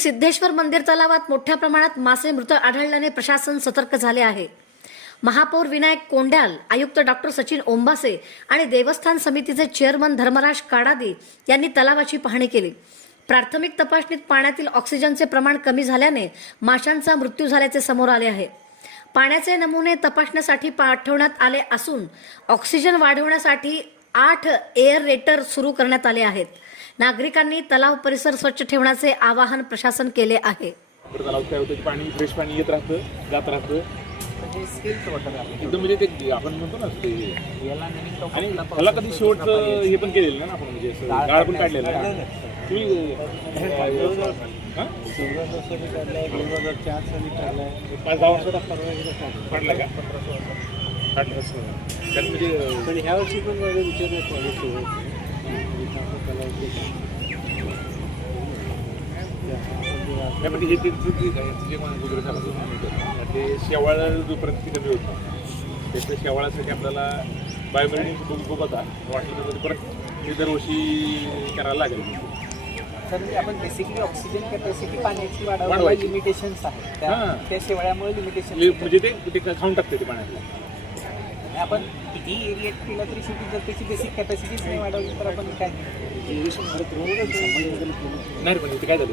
सिद्धेश्वर मंदिर तलावात मोठ्या प्रमाणात मासे मृत आढळल्याने प्रशासन सतर्क झाले आहे। महापौर विनायक कोंड्याल, आयुक्त डॉक्टर सचिन ओंबासे आणि देवस्थान समितीचे चेअरमन धर्मराज काडादी यांनी तलावाची पाहणी केली। प्राथमिक तपासणीत पाण्यातील ऑक्सिजनचे प्रमाण कमी झाल्याने माशांचा मृत्यू झाल्याचे समोर आले आहे। पाण्याचे नमुने तपासण्यासाठी पाठवण्यात आले असून ऑक्सिजन वाढवण्यासाठी 8 एअररेटर सुरू करण्यात आले आहेत। नागरिकांनी तलाव परिसर स्वच्छ ठेवण्याचे आवाहन प्रशासन केले आहे। तलावात काय होतं की पाणी फ्रेश पाणी येत राहतं, जात राहतं, म्हणजे स्किल्स वॉटर आहे एकदम म्हणजे ते आपण म्हणतो ना ते याला नवीन आणि मला कधी शेवटचं हे पण केलेलं ना आपण, म्हणजे असं गाळ पण काढलेलं ना तुम्ही 2004 साली काढलाय 5-10 वर्षात काढला का? काढलं त्यात म्हणजे पण ह्या वर्षी पण माझा विचार आहे कॉलेज त्यामध्ये हे जे गुजरात झालं ते शेवाळ जोपर्यंत कमी होतं त्याच्या शेवाळासाठी आपल्याला बायोमेरिन बघता वाटलं तर परत ते दरवर्षी करायला लागेल। तर म्हणजे आपण बेसिकली ऑक्सिजन कॅपॅसिटी पाण्याची वाढवायची लिमिटेशन्स आहेत त्या शेवाळ्यामुळे लिमिटेशन म्हणजे ते खाऊन टाकते ते पाण्यातलं। आपण किती एरिया केला तरी शेवटी जर त्याची बेसिक कॅपॅसिटीच नाही वाढवली तर आपण काय नाही पण ते काय झालं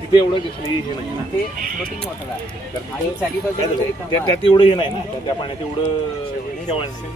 तिथे एवढं हे नाही ते फ्लोटिंग वॉटर आहे आणि चारी बाजूला त्यात एवढं हे नाही ना, त्या पाण्यात एवढं शेवाळ नाही।